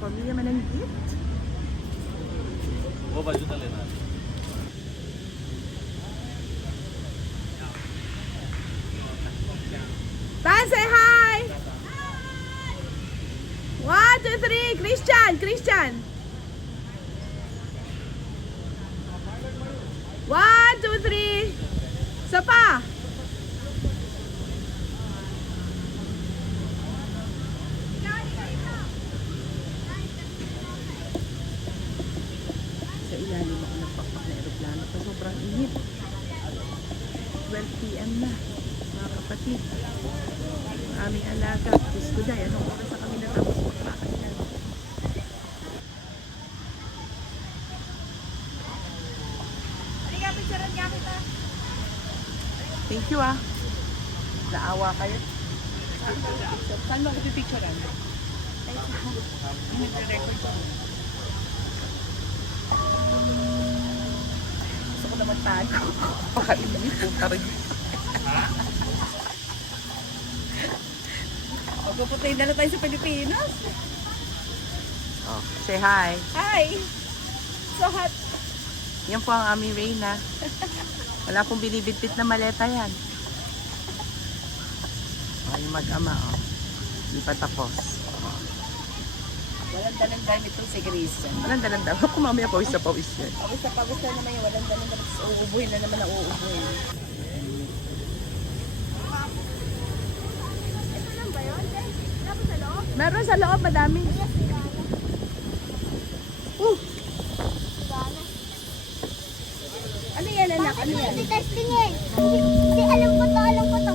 Pamilya Mananggit. वो बाजू का लेना है। Tan, say hi! 1, 2, 3, Christian! Christian! 1, 2, 3. Isa pa! Sa ilalim ako nagpakpak na aeroplano pa sobrang init. 12 PM na, mga kapatid. Ang aming alaga. Diyos ko dahil, anong oras na kami natapos magpakailan. Thank you ah. Naawa kayo. Saan mo ako pipicturean? Nag-record ko. Gusto ko naman tago. Pakainin po ka rin. Magpuputay na lang tayo sa Pilipinas. Oh, say hi. Hi! So hot. Yan po ang aming Reyna. Wala pong binibitbit na maleta yan. Oh, yung mag-ama, oh. Hindi pa tapos. Oh. Walang dalang-dalang itong si Christian. Walang dalang-dalang. Ako mamaya pawis na pawis yan. Pawis na naman yung walang dalang-dalang. Uubuhin na naman ang uubuhin. Ito lang ba yun? Tapos sa loob? Meron sa loob, madami. Ano yan anak? Ano yan? Hindi testing eh. Hindi, alam ko to, alam ko to.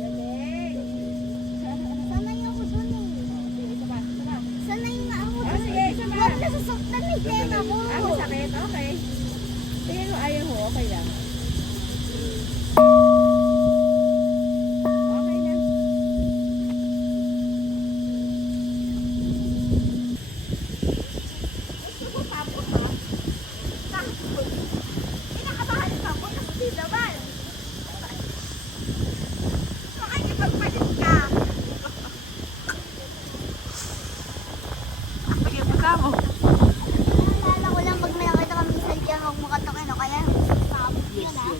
Galing. Sanay ako dun eh. Sanay nga ako dun. Sige, isa pa. Huwag nasasaktan na yung ako. Masakit? Okay. Tingin mo ayaw mo, okay lang. Okay na. Pinakabahan ka ako kasi di naman. Makikipagpalit ka. Bigyan mo ka mo. Naalala ko lang pag may nakita kami sa diyan, huwag mo katakin o kaya tapos yun ah.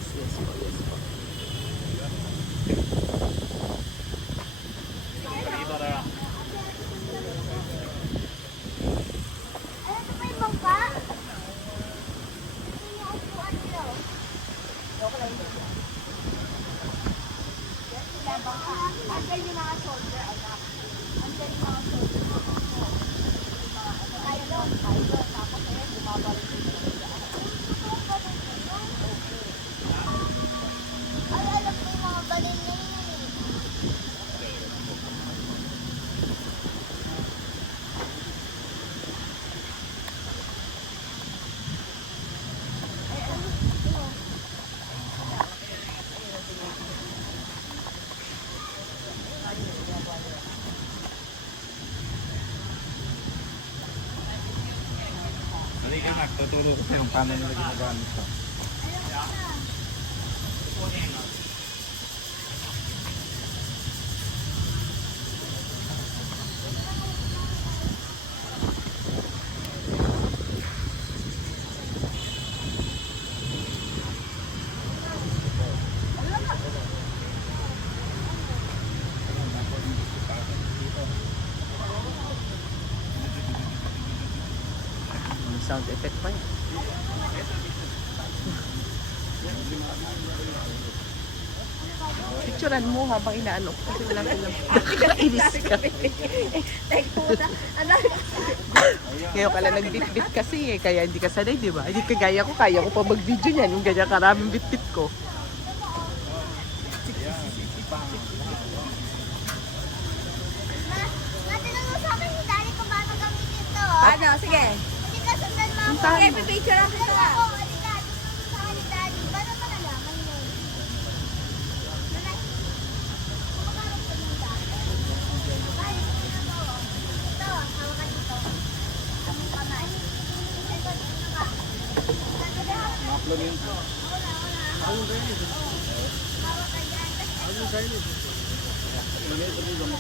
Ano ito pa yung bangka? Ito yung upuan nila. Andyan yung mga soldier, anak. Andyan yung mga soldier. Kaya doon, tapos ayun, bumabalik yung ay, alam ko yung mga balin na yun eh. Halika nga, tuturo ko sa'yo kung paano nila ginagamit ito. May sound effect pa yan. Picturean mo habang inaano ko kasi wala silang nakakainis ka. Ngayon ka lang nagbitbit kasi eh, kaya hindi ka sanay, di ba? Hindi kagaya ko, kaya ko pa mag-video niyan, yung ganyan karaming bitbit ko. Natanong mo sa akin ni Daddy kung paano gamitin to. Ano? Sige. Hindi ka sundan mo ako. Puntahan Okay, mo. pipicture ang Sundan kita. ako. Halika, sundan sa akin ni Daddy. Paano ba nalaman yun? Nanay, kumakarap ka ng dati. Ay, ito. Ito, hawa ka dito. Among kamay. Ito, dito ka. Ma-upload yun. Wala. Hawa ka dyan. Tapos ito.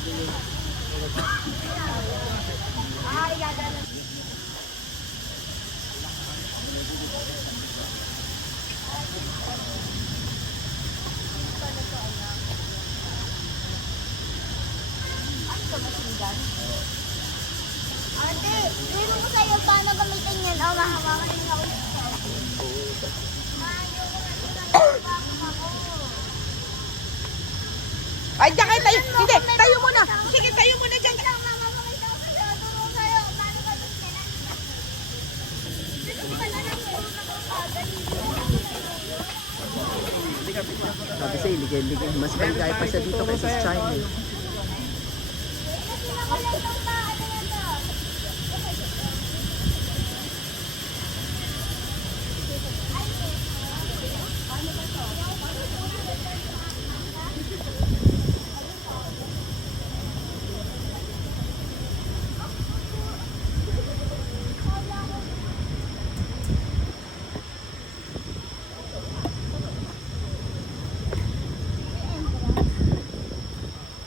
Ate, tuwin mo ko sa'yo paano gamitin yan. O, mahawakan niya ako. Ayoko na tinatapakot ako. Ay, diyan kayo tayo. Hindi, tayo muna. Sige, tayo muna dyan. Lang, mama, makita ko sa'yo. Turo ko sa'yo. Paano gamitin yan? Gusto ka na lang yun. Sabi sa'yo, ligay-ligay. Mas maligay pa siya dito kaysa sa China.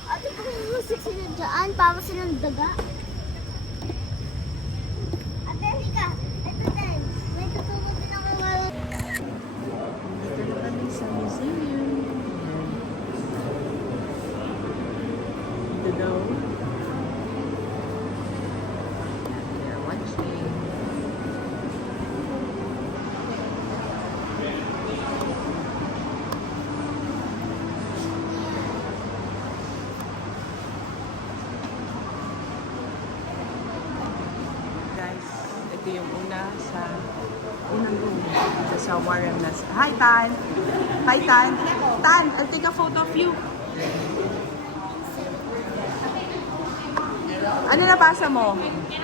Ate, pakimusik sila dyan. Para silang daga. Ate, halika. Ito din. May tutulog din ako ngayon. Dito na kami sa museum. Dito daw. They're watching. Guys, ito yung unang room sa Warren Nest. Hi, Tan! Hi, Tan! Tan, I'll take a photo of you. Ano nabasa mo? You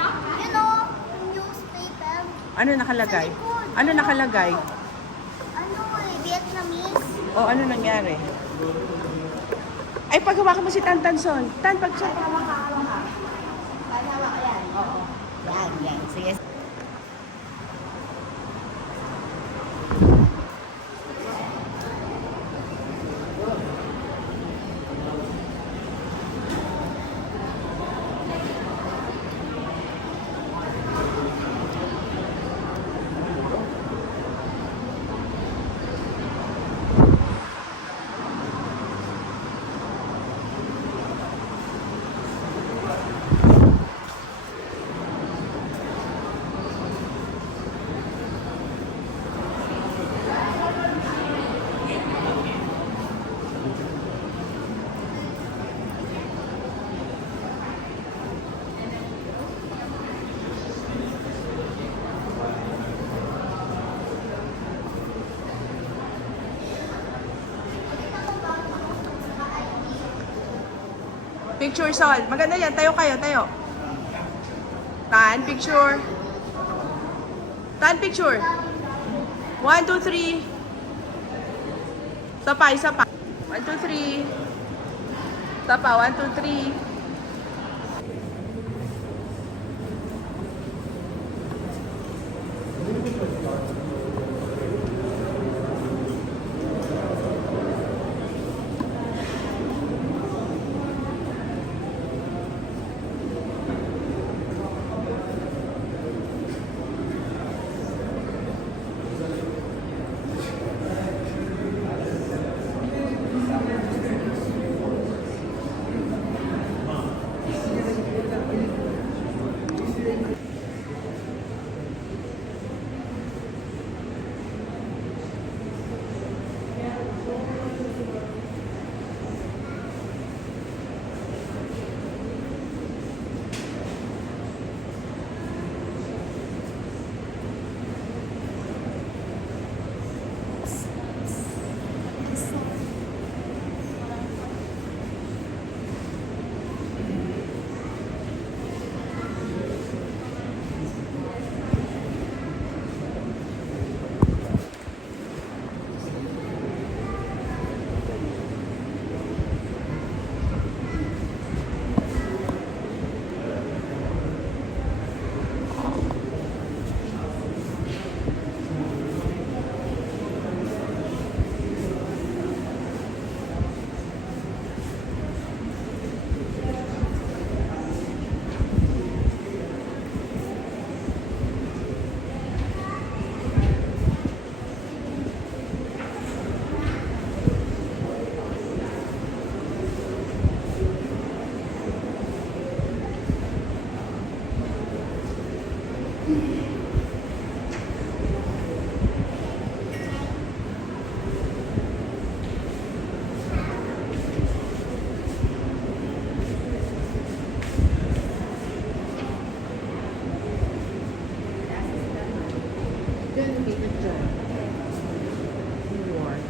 know, newspaper. Ano nakalagay? Ano nakalagay? Ano Vietnamese. O ano nangyari? Ay, paghawakan mo si Tan Tanson. Tan, pag siya hawa ka. Tan, hawa ka yan. Oo. Yan, yan. Sige. Picture, Sol. Maganda yan. Tayo kayo, tayo. Tan, picture. Tan, picture. 1, 2, 3. Isa pa, isa pa. 1, 2, 3. Isa pa, 1, 2, 3. New York.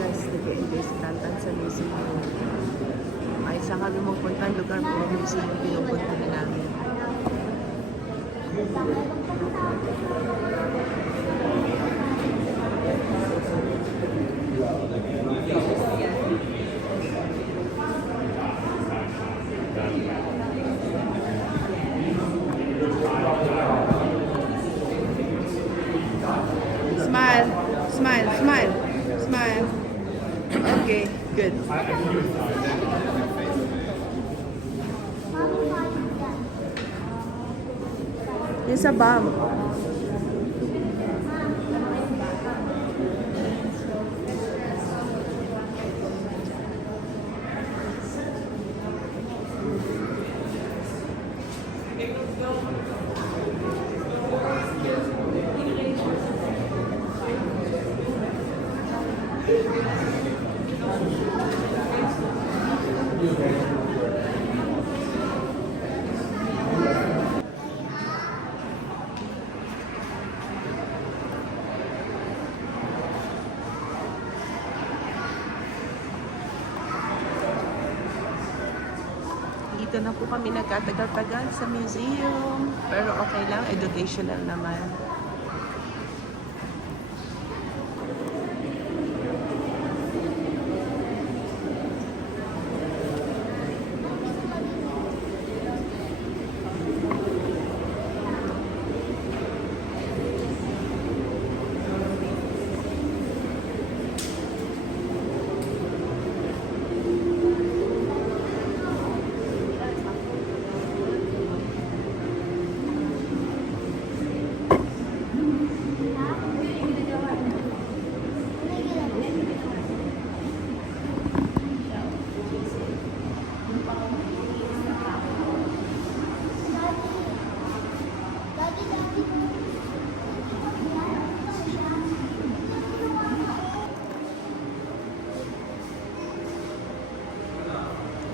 Guys, nag-enjoy si Tantan sa museum. Ay, saan kami magpunta ang lugar po, museum pinupunta na namin. Smile, smile, smile, smile. Okay, good. Yung sa bomb. Dito na po kami nagkatagal-tagal sa museum. Pero okay lang, educational naman.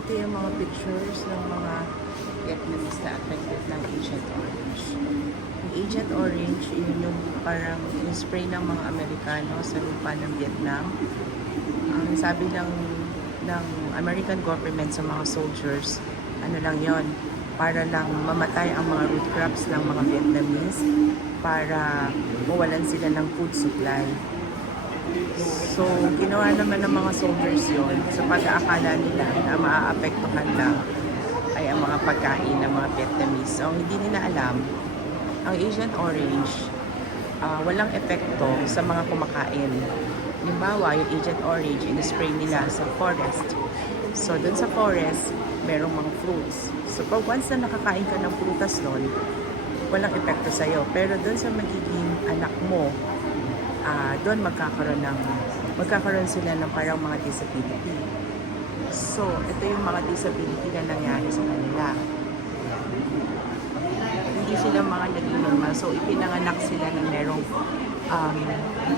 Ito yung mga pictures ng mga Vietnamese na affected ng Agent Orange. Yung Agent Orange, yun yung parang yung spray ng mga Amerikano sa lupa ng Vietnam. Ang sabi ng American government sa mga soldiers, ano lang yon, para lang mamatay ang mga root crops ng mga Vietnamese para mawalan sila ng food supply. So, ginawa naman ng mga soldiers yon sa pag-aakala nila na maaapektuhan lang ay ang mga pagkain ng mga Vietnamese. So, hindi nila alam, ang Agent Orange, walang epekto sa mga kumakain. Halimbawa, yung Agent Orange, in-spray nila sa forest. So, dun sa forest, merong mga fruits. So, pag once na nakakain ka ng prutas doon, walang epekto sa'yo. Pero dun sa magiging anak mo, doon magkakaroon sila ng parang mga disability. So, ito yung mga disability na nangyari sa kanila. Hindi sila mga naging normal. So, ipinanganak sila na merong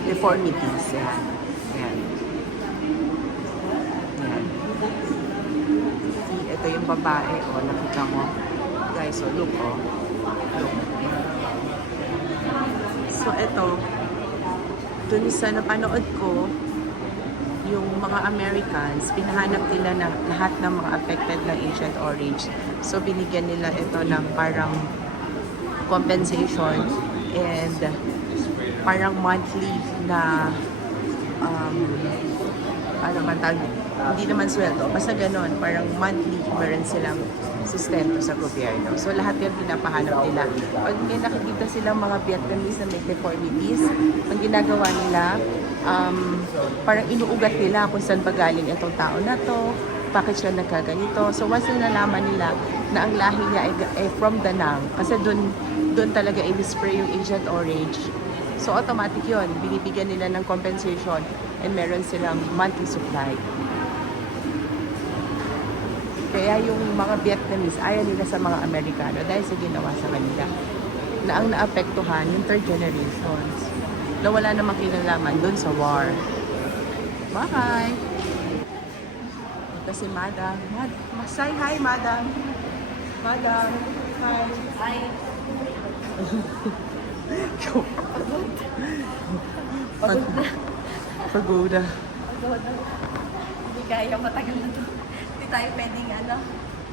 deformities. Yan. Yan. Yan. See, Ito yung babae, oh, nakita mo. Guys, oh, look, oh. Look. So, ito, dun sa napanood ko, yung mga Americans, pinahanap nila na lahat ng mga affected ng Agent Orange. So, binigyan nila ito ng parang compensation and parang monthly na ano man tawag, hindi naman sweldo, basta ganon, parang monthly meron silang sustento sa gobyerno. So lahat yung pinapahanap nila. Pag may nakikita silang mga Vietnamese na may deformities, ang ginagawa nila, parang inuugat nila kung saan ba galing itong tao na to, bakit siya nagkaganito. So once na nalaman nila na ang lahi niya ay from Danang, kasi doon talaga i-spray yung Agent Orange. So automatic yun, binibigyan nila ng compensation and meron silang monthly supply. Kaya yung mga Vietnamese, ayaw nila sa mga Amerikano dahil sa ginawa sa kanila. Na ang naapektuhan yung third generations na wala namang kinalaman dun sa war. Bye! Ito si Madam. Say hi, Madam. Madam. Hi. Ay, Pagod na. Pagoda. pagod na. Hindi kaya, matagal na to. Hindi tayo pwedeng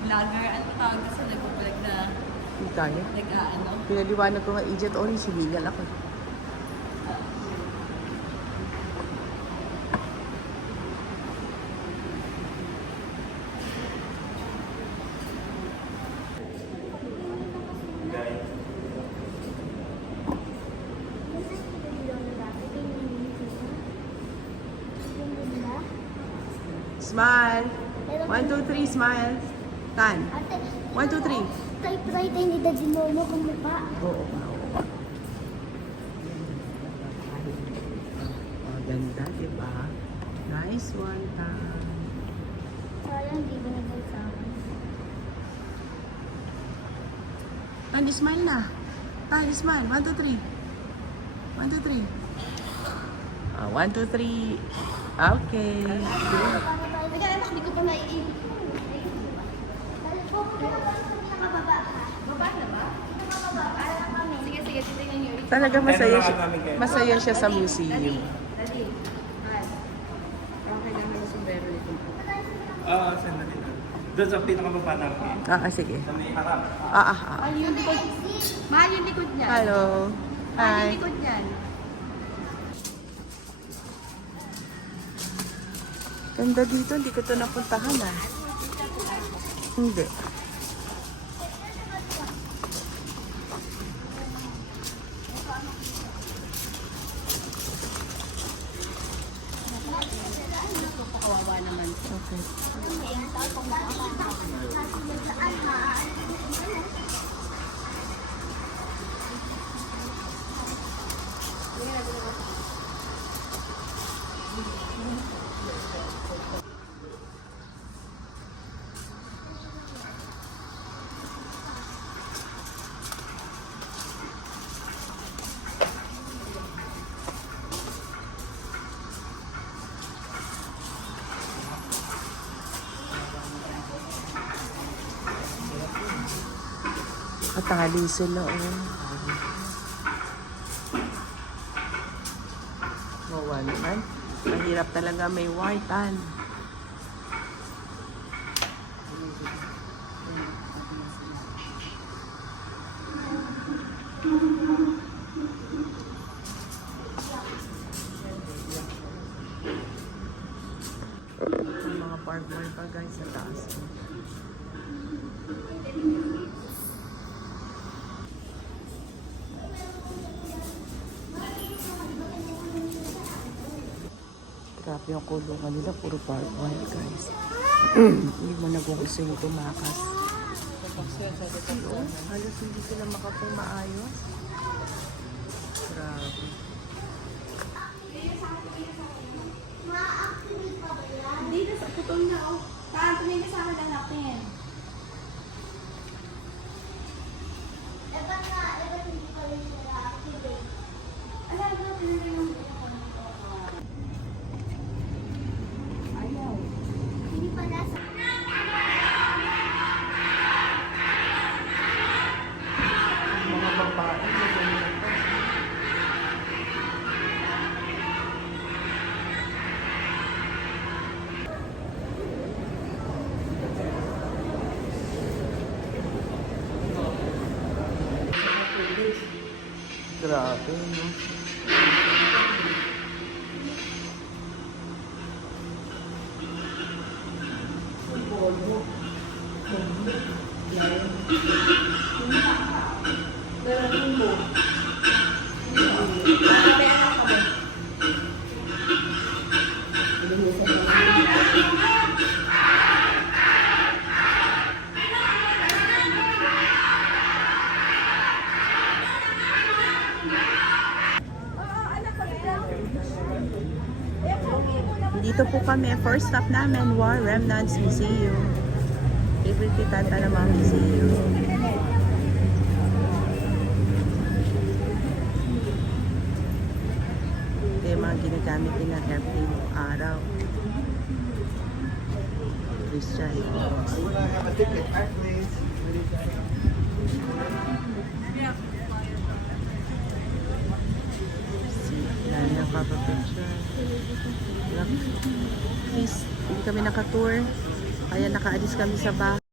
vlogger. Ano tawag sa nag-vlog na Hindi tayo. nag-ano? Pinaliwanag ko nga, Agent Orange, hinigal ako. Smile. 1, 2, 3, smile. Tan. Ate, 1, 2, 3. typewriter ni Daddy Momo kung mukha. Oo nga, oo nga. Oh, ganda, diba? Nice one, Tan. Sayang, di binigay sa akin. Tan, smile na. Tan, smile. 1, 2, 3. 1, 2, 3. 1, 2, 3. Okay. Good. Teka, anak, hindi ko pa naiin. Baba na ba? Sige, sige, titignan niyo. Talaga masaya siya sa museum. Daddy. Okay lang yung sombrero nito. Sandali lang. Doon sa pinakababa namin. Sige. Sa may harap. Mahal yung likod. Mahal yung likod niya. Hello. Mahal yung Hi. likod niyan. Ganda dito, hindi ko ito napuntahan Hindi. Kawawa naman. Okay. Katali sila, Wawa naman. Mahirap talaga may white, Yung mga partner pa guys sa taas. Grabe yung kulungan nila, puro barbed wire guys. Hindi mo nagugusto yung tumakas. Halos hindi sila makapong maayos. Grabe. Hindi na sa putol na oh. Saan? Tumingin sa akin natin. Alam mo, tinanong yung Hindi pa nasa. Ayun, no? Dito po kami, first stop namin, War Remnants Museum. Favorite ni Tata ng mga museum. Ito yung mga ginagamit din ng airplane noong araw. Christian. Have a ticket, please. Dami ng papapicture. Please, hindi kami nakatour. Kaya nakaalis kami sa bahay.